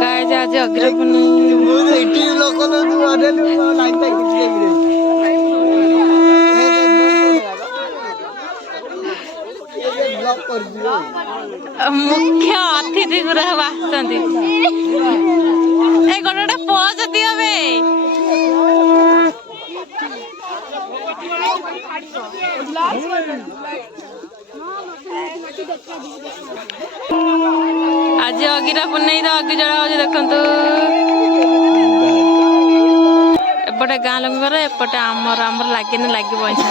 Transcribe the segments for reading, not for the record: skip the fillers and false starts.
Guys आज अग्रपुनी मुख्य अतिथि गुरा आसछन्ति ए गोटे पोज दियो बे आज अगिरा पुनई तो अगि जड़ा हो देखंतु एपटे गाँ लोकर एपटे आमर आमर लगे लगे पैसा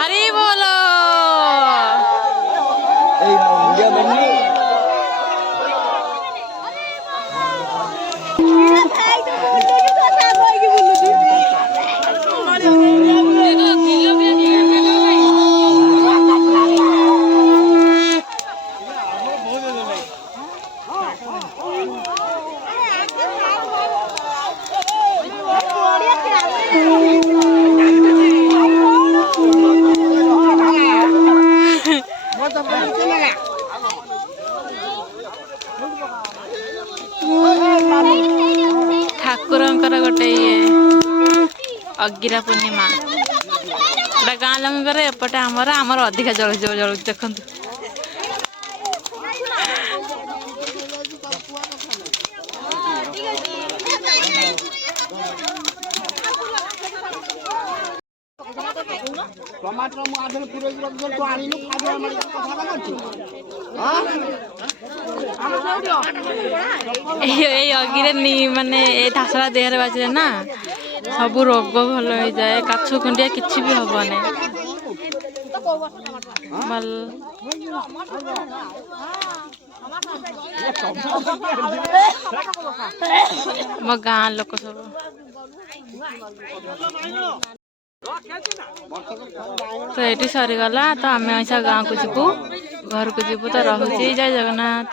हरी बोलो ठाकुरंकर गोटे ये अगिरा पूर्णिमा गोटे गाँ लोकर एपटे आमर अधिका जल जल देखु अगिरे माने ढासला देहरे बाजे ना सब रोग भल हो जाए काछ कुंडिया किछि भी हबने भल मो गाँ लोक सब तो ये सरीगला तो आम ऐसा गाँव को जीवु घर को जीवु तो रहुची जय जगन्नाथ।